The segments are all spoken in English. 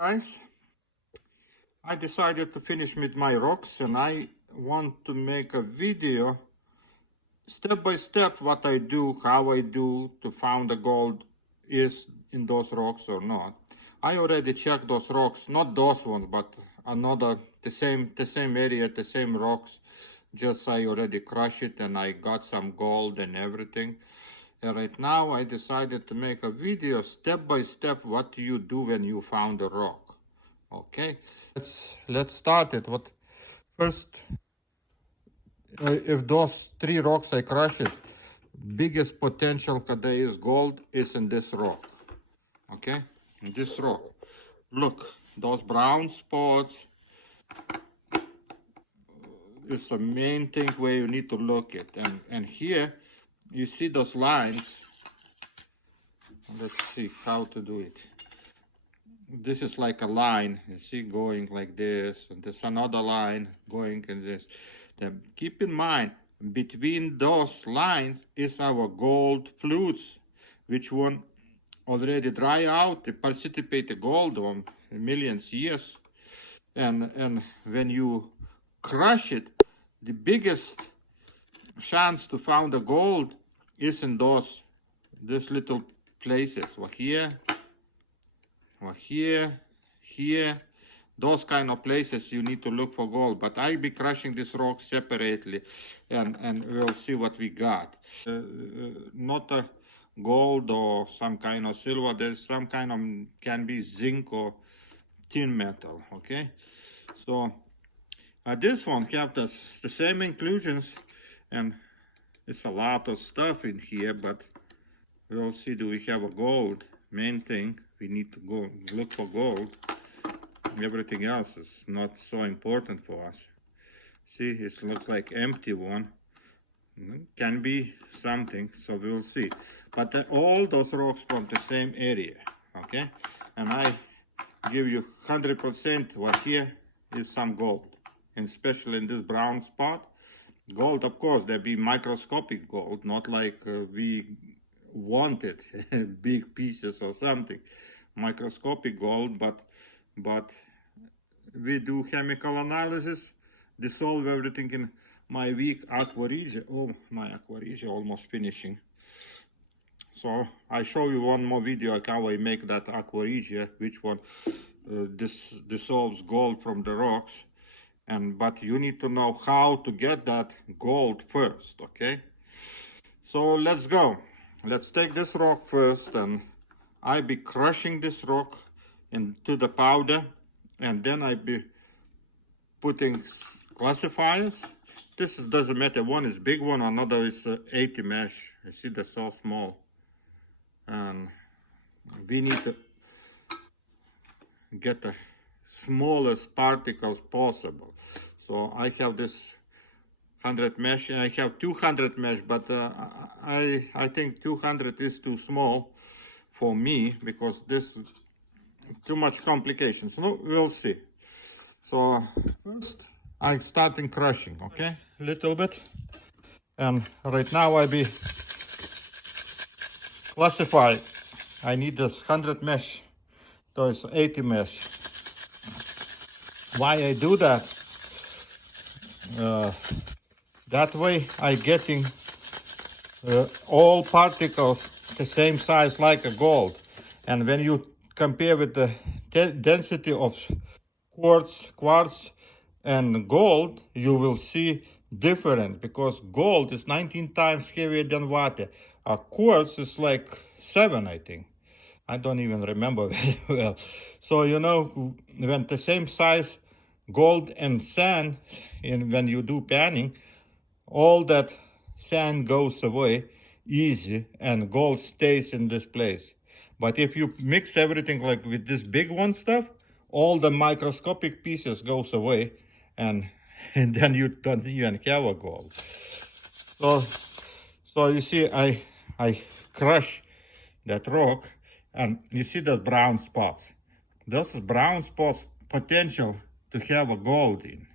Guys, I decided to finish with my rocks and I want to make a video step by step what I do, how I do to find the gold is in those rocks or not. I already checked those rocks, not those ones, but another the same area, the same rocks. Just I already crushed it and I got some gold and everything. And right now I decided to make a video step by step what you do when you found a rock. Okay, let's start it. What first? If those three rocks I crush it, biggest potential there is gold is in this rock. Okay, in this rock. Look, those brown spots is the main thing where you need to look at. And here you see those lines. Let's see how to do it. This is like a line, you see, going like this, and there's another line going in this. Then keep in mind, between those lines is our gold flutes, which one already dry out, they participate the gold on millions years. And when you crush it, the biggest chance to find the gold is in these little places. Here, those kind of places you need to look for gold. But I'll be crushing this rock separately, and we'll see what we got. Not a gold or some kind of silver. There's some kind of, can be zinc or tin metal. Okay, so this one have the same inclusions, and it's a lot of stuff in here, but we'll see. Do we have a gold? Main thing, we need to go look for gold. Everything else is not so important for us. See, it looks like empty one. Can be something, so we'll see. But all those rocks from the same area, okay? And I give you 100% what here is some gold, and especially in this brown spot. Gold, of course, there be microscopic gold, not like we wanted big pieces or something. Microscopic gold, but we do chemical analysis, dissolve everything in my weak aqua regia. Oh, my aqua regia almost finishing. So I show you one more video how I make that aqua regia, which one dissolves gold from the rocks. But you need to know how to get that gold first, okay? So let's go. Let's take this rock first, and I be crushing this rock into the powder, and then I be putting classifiers. This doesn't matter. One is big one, another is 80 mesh. You see, they're so small, and we need to get the smallest particles possible. So I have this 100 mesh, and I have 200 mesh, but I think 200 is too small for me, because this is too much complications. No, we'll see. So first I'm starting crushing, okay, little bit, and right now I be classify. I need this 100 mesh, so it's 80 mesh. Why I do that? That way I getting all particles the same size like a gold. And when you compare with the density of quartz and gold, you will see different, because gold is 19 times heavier than water. A quartz is like 7, I think. I don't even remember very well. So you know, when the same size gold and sand, and when you do panning, all that sand goes away easy and gold stays in this place. But if you mix everything like with this big one stuff, all the microscopic pieces goes away, and then you don't even have a gold. So you see, I crush that rock, and you see those brown spots. Those brown spots potential to have a gold in.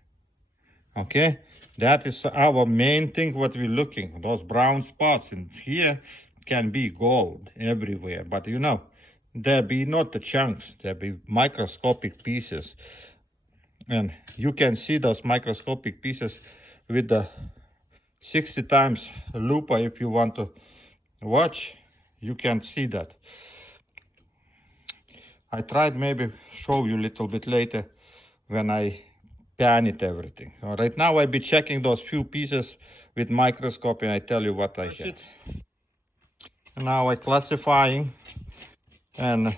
Okay, that is our main thing what we're looking, those brown spots. And here can be gold everywhere, but you know, there be not the chunks, there be microscopic pieces. And you can see those microscopic pieces with the 60 times lupa. If you want to watch, you can see that. I tried maybe show you a little bit later when I pan it everything. So right now I be checking those few pieces with microscope and I tell you what I have. And now I classifying, and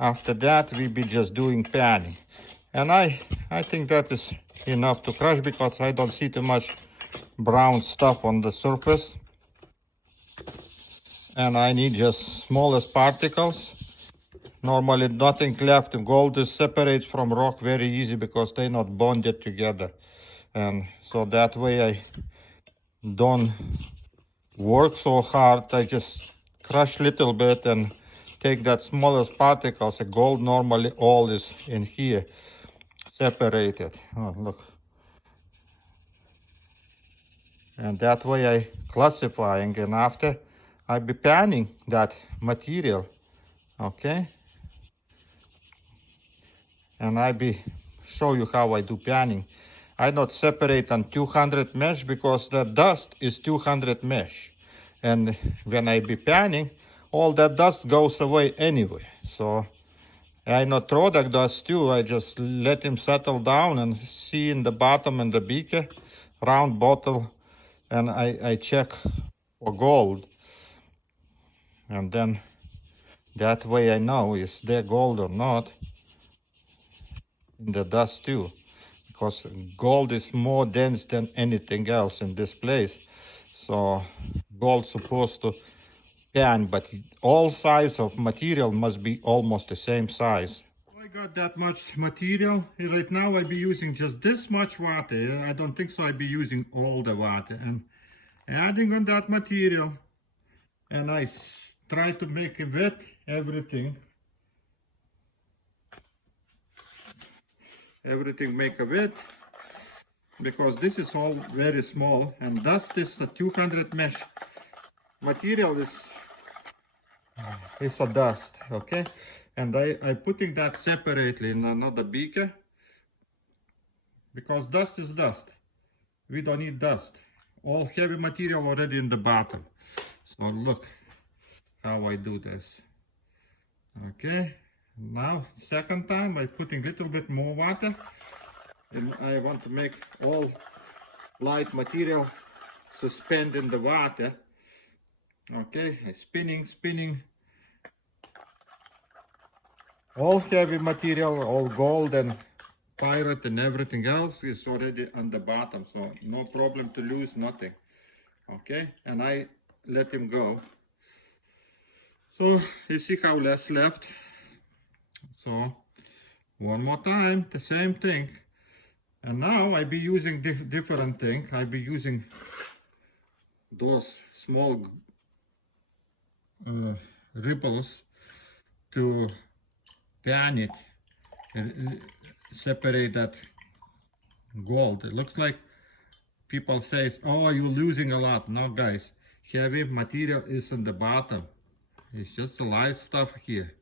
after that we be just doing panning. And I think that is enough to crush because I don't see too much brown stuff on the surface. And I need just smallest particles. Normally nothing left. Gold is separates from rock very easy because they not bonded together. And so that way I don't work so hard. I just crush little bit and take that smallest particles. The gold normally all is in here, separated. Oh, look. And that way I classifying, and after I be panning that material, okay? And I be show you how I do panning. I not separate on 200 mesh because the dust is 200 mesh. And when I be panning, all that dust goes away anyway. So I not throw that dust too. I just let him settle down and see in the bottom and the beaker, round bottle, and I check for gold. And then that way I know is there gold or not in the dust too. Because gold is more dense than anything else in this place. So gold supposed to pan, but all size of material must be almost the same size. I got that much material. Right now I be using just this much water. I don't think so I be using all the water. And adding on that material, and I try to make it wet everything. Everything make a wet, because this is all very small, and dust is a 200 mesh. Material is a dust, okay? And I putting that separately in another beaker, because dust is dust. We don't need dust. All heavy material already in the bottom. So look how I do this. Okay, now second time I putting little bit more water, and I want to make all light material suspend in the water. Okay, I spinning. All heavy material, all gold and pirate and everything else is already on the bottom, so no problem to lose nothing. Okay, and I let him go. So you see how less left. So one more time, the same thing. And now I be using different thing. I be using those small ripples to pan it and separate that gold. It looks like people say, oh, you're losing a lot. No, guys, heavy material is on the bottom. It's just the light stuff here.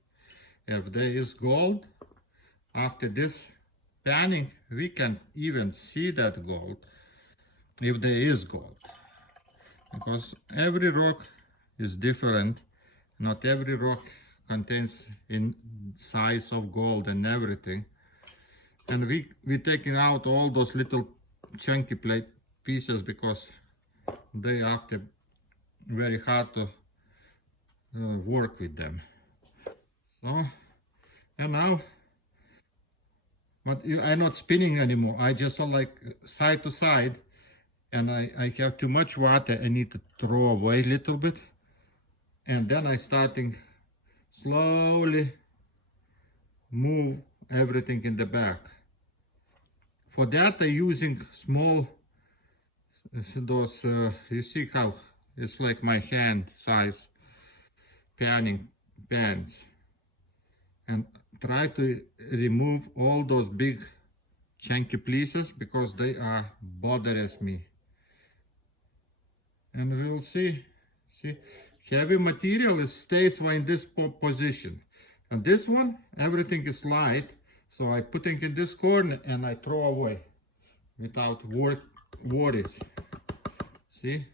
If there is gold, after this panning, we can even see that gold, if there is gold. Because every rock is different. Not every rock contains in size of gold and everything. And we taking out all those little chunky plate pieces because they after very hard to work with them. So, and now, but I'm not spinning anymore. I just like side to side, and I have too much water. I need to throw away a little bit, and then I starting slowly move everything in the back. For that I using small, those, you see how it's like my hand size panning pans, and try to remove all those big chunky pieces because they are bothers me. And we'll see Heavy material stays in this position. And this one, everything is light. So I putting in this corner and I throw away without worries. See?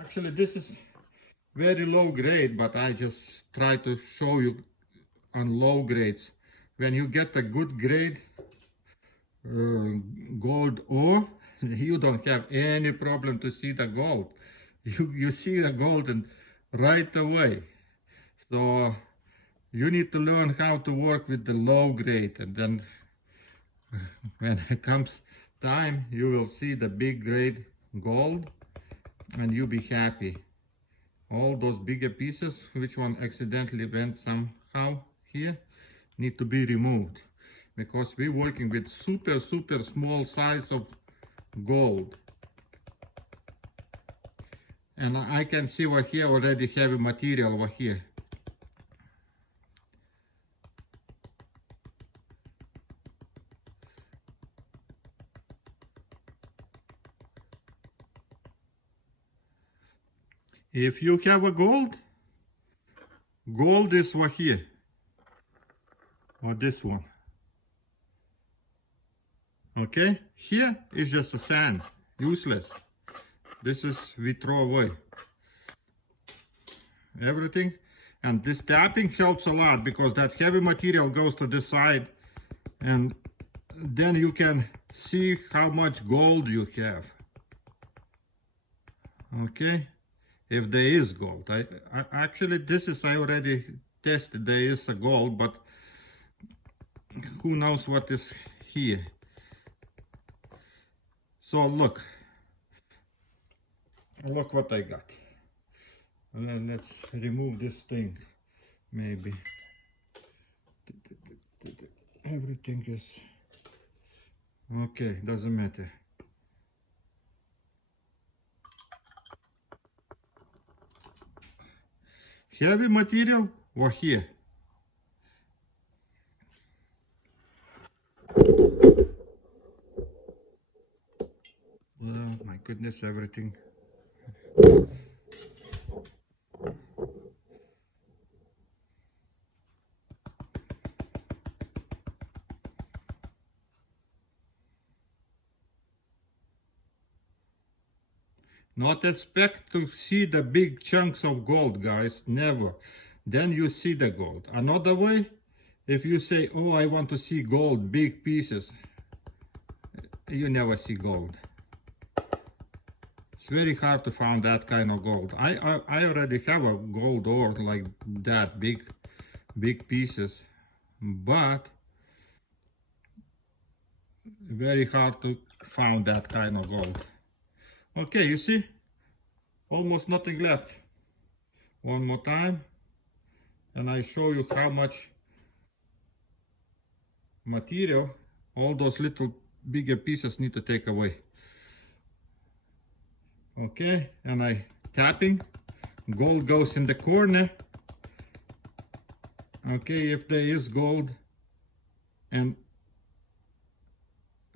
Actually, this is very low grade, but I just try to show you on low grades. When you get a good grade gold ore, you don't have any problem to see the gold. You see the gold and right away. So you need to learn how to work with the low grade, and then when it comes time, you will see the big grade gold and you'll be happy. All those bigger pieces, which one accidentally went somehow here, need to be removed, because we're working with super small size of gold. And I can see over here already heavy material over here. If you have a gold is over here, or this one. Okay, here is just a sand, useless. This is, we throw away everything. And this tapping helps a lot, because that heavy material goes to this side, and then you can see how much gold you have. Okay, if there is gold. I actually, this is, I already tested, there is a gold, but who knows what is here. So look what I got. And then let's remove this thing, maybe. Everything is okay, doesn't matter. Heavy material over here. Oh my goodness, everything. Not expect to see the big chunks of gold, guys, never. Then you see the gold. Another way, if you say, oh, I want to see gold, big pieces, you never see gold. It's very hard to find that kind of gold. I already have a gold ore like that, big pieces, but very hard to find that kind of gold. Okay, you see, almost nothing left. One more time, and I show you how much material all those little bigger pieces need to take away. Okay, and I tapping, gold goes in the corner. Okay, if there is gold, and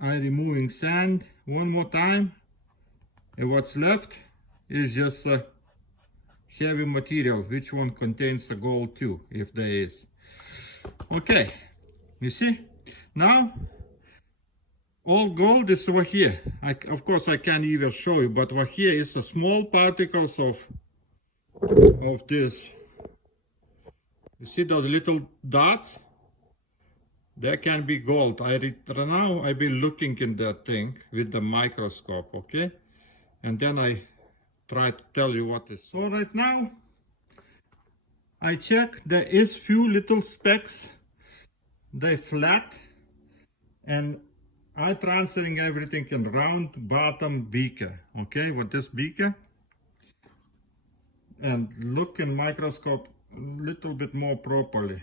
I removing sand one more time, and what's left is just heavy material, which one contains the gold too, if there is. Okay, you see, now all gold is over here. Of course I can't even show you, but over here is the small particles of this. You see those little dots? That can be gold. Now I've been looking in that thing with the microscope, okay? And then I try to tell you what is. So right now, I check, there is few little specks. They flat, and I transferring everything in round bottom beaker, okay, with this beaker. And look in microscope a little bit more properly.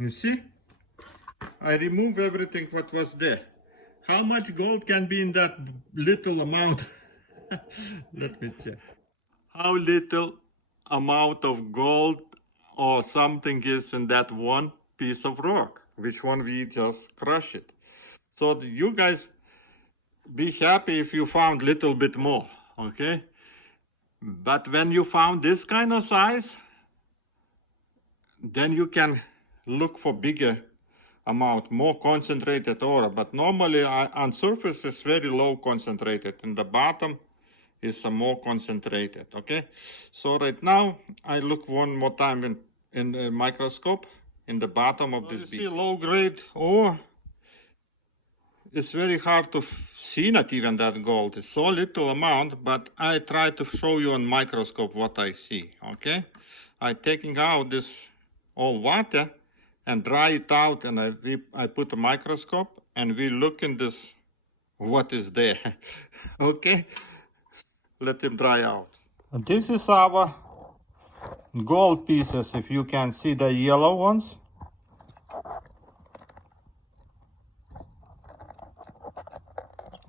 You see? I remove everything what was there. How much gold can be in that little amount? Let me check. How little amount of gold or something is in that one piece of rock, which one we just crush it. So you guys be happy if you found little bit more, okay? But when you found this kind of size, then you can look for bigger amount, more concentrated ore. But normally on surface it's very low concentrated. In the bottom is a more concentrated, okay? So right now I look one more time in the microscope in the bottom of this bead. You see low grade ore. It's very hard to see not even that gold. It's so little amount, but I try to show you on microscope what I see, okay? I taking out this all water and dry it out, and I put a microscope and we look in this, what is there, okay? Let them dry out. This is our gold pieces, if you can see the yellow ones.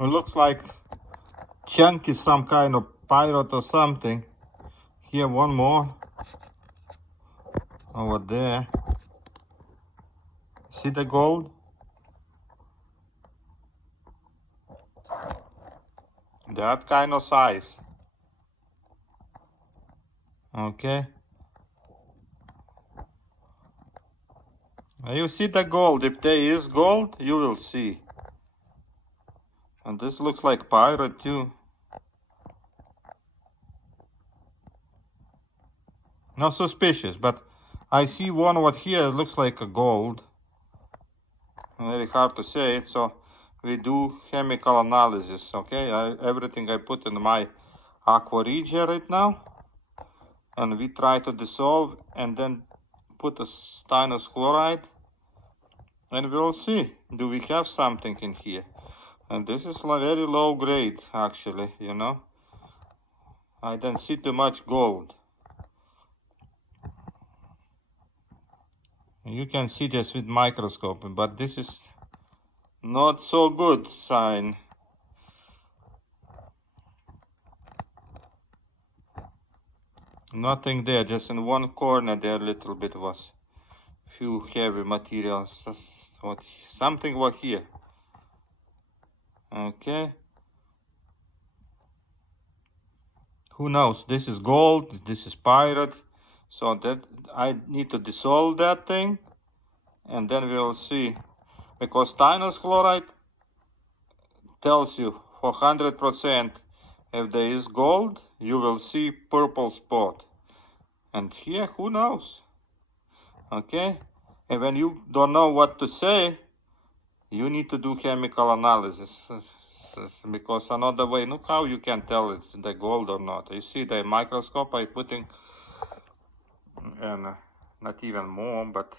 It looks like chunky, some kind of pirate or something. Here one more over there. See the gold? That kind of size. Okay. You see the gold. If there is gold, you will see. And this looks like pirate too. Not suspicious, but I see one over here, it looks like a gold. Very hard to say it, so we do chemical analysis, okay? Everything I put in my aqua regia right now, and we try to dissolve and then put a stannous chloride, and we'll see, do we have something in here? And this is very low grade, actually, you know. I don't see too much gold. You can see this with microscope, but this is not so good sign. Nothing there, just in one corner there a little bit was few heavy materials. Something was here. Okay. Who knows? This is gold, this is pirate. So that I need to dissolve that thing, and then we'll see. Because stannous chloride tells you for 100% if there is gold, you will see purple spot. And here, who knows? Okay? And when you don't know what to say, you need to do chemical analysis. Because another way, look how you can tell it's the gold or not. You see the microscope I putting, and not even more, but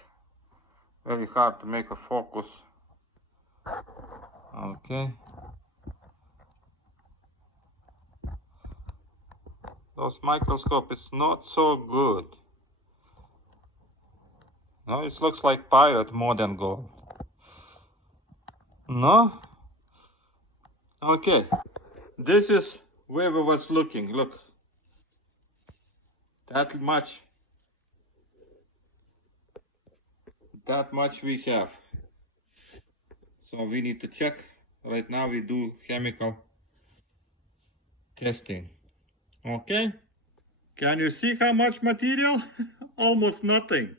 very hard to make a focus. Okay. Those microscope is not so good. No, it looks like pirate more than gold. No? Okay. This is where we was looking. Look. That much we have. So we need to check. Right now we do chemical testing. Okay. Can you see how much material? Almost nothing.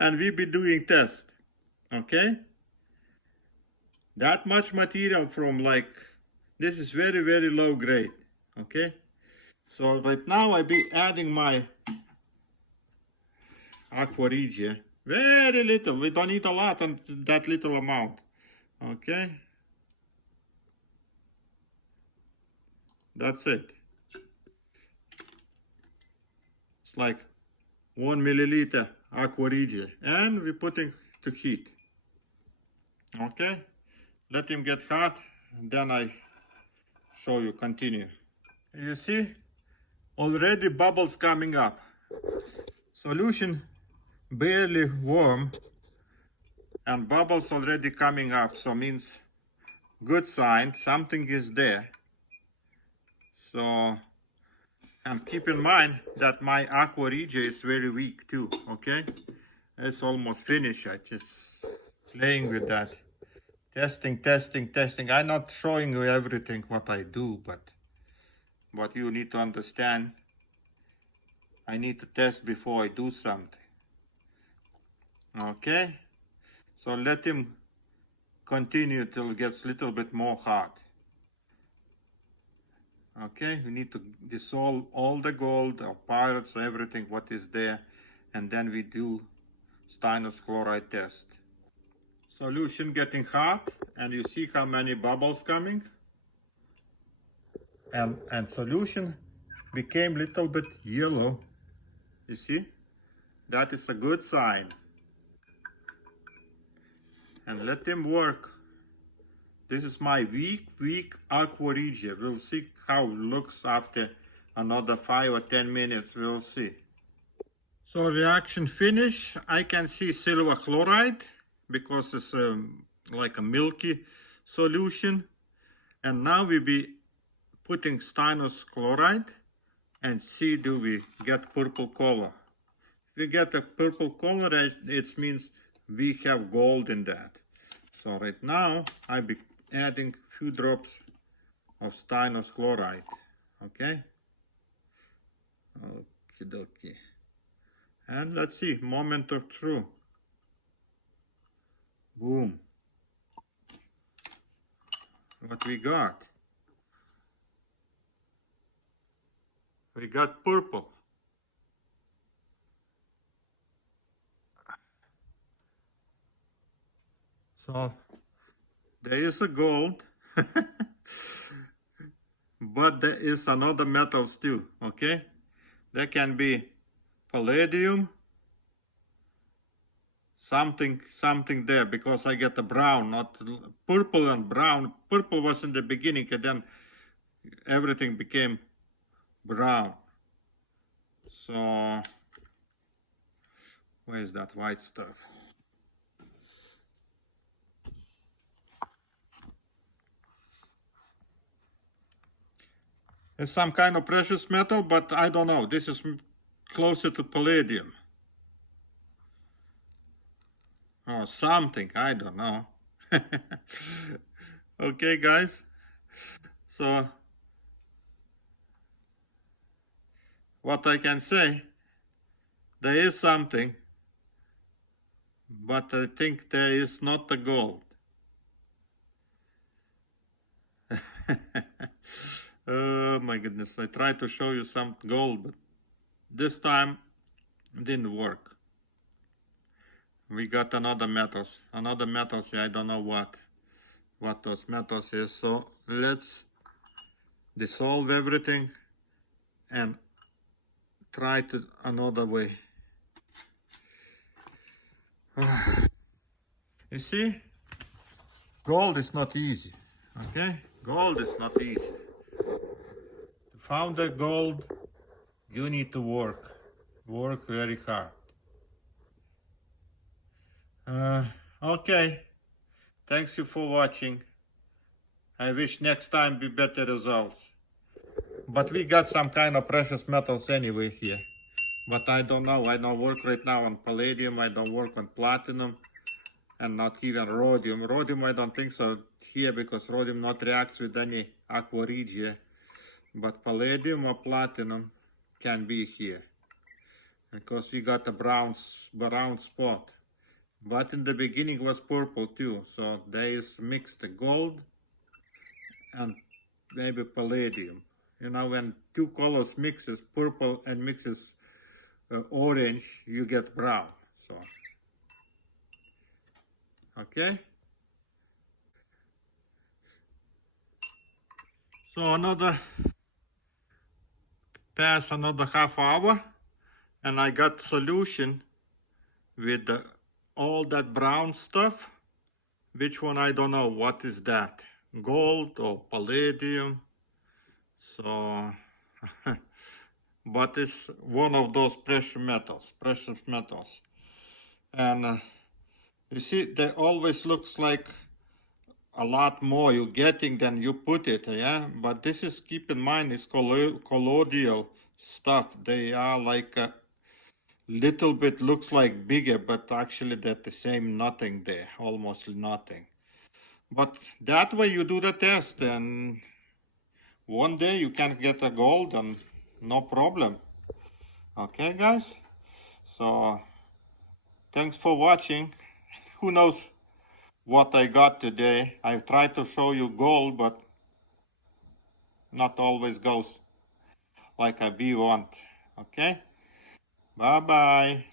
And we be doing test. Okay. That much material from like, this is very, very low grade. Okay. So right now I be adding my aqua regia. Very little. We don't need a lot on that little amount. Okay. That's it. It's like 1 milliliter aqua regia. And we're putting to heat. Okay. Let him get hot. Then I show you, continue. You see? Already bubbles coming up. Solution barely warm and bubbles already coming up, so means good sign, something is there. So, and keep in mind that my Aqua Regia is very weak too, okay? It's almost finished. I just playing with that. Testing, testing, testing. I'm not showing you everything what I do, but you need to understand I need to test before I do something. Okay? So let him continue till it gets a little bit more hot. Okay, we need to dissolve all the gold, our pirates, everything what is there, and then we do stannous chloride test. Solution getting hot, and you see how many bubbles coming, and solution became little bit yellow. You see, that is a good sign. And let them work. This is my weak Aqua Regia. We'll see how it looks after another 5 or 10 minutes. We'll see. So reaction finish. I can see silver chloride because it's like a milky solution. And now we be putting stannous chloride and see do we get purple color. If we get a purple color, it means we have gold in that. So right now I be adding few drops of stannous chloride. Okay. Okie dokie. And let's see, moment of truth. Boom. What we got? We got purple. So there is a gold, but there is another metals too, okay? There can be palladium, something there, because I get the brown, not purple and brown. Purple was in the beginning and then everything became brown. So where is that white stuff? It's some kind of precious metal, but I don't know. This is closer to palladium. Or something, I don't know. Okay, guys. So, what I can say, there is something, but I think there is not the gold. Oh my goodness, I tried to show you some gold, but this time it didn't work. We got another metals, I don't know what those metals is. So let's dissolve everything and try to another way. You see, gold is not easy, okay? Gold is not easy. To find the gold, you need to work very hard. Okay, thanks you for watching. I wish next time be better results. But we got some kind of precious metals anyway here. But I don't know, I don't work right now on palladium, I don't work on platinum, and not even rhodium. Rhodium I don't think so here because rhodium not reacts with any Aqua Regia. But palladium or platinum can be here. Because we got a brown spot. But in the beginning was purple too, so there is mixed gold and maybe palladium. You know, when two colors mixes, purple and mixes orange, you get brown. So, okay. So another half hour, and I got solution with all that brown stuff. Which one I don't know. What is that? Gold or palladium? So, but it's one of those precious metals. And you see, they always looks like a lot more you're getting than you put it, yeah. But this is, keep in mind, it's colloidal stuff. They are like a little bit looks like bigger, but actually they're the same nothing there, almost nothing. But that way you do the test, and one day you can get a gold and no problem. Okay, guys? So thanks for watching. Who knows what I got today? I tried to show you gold, but not always goes like we want. Okay? Bye bye.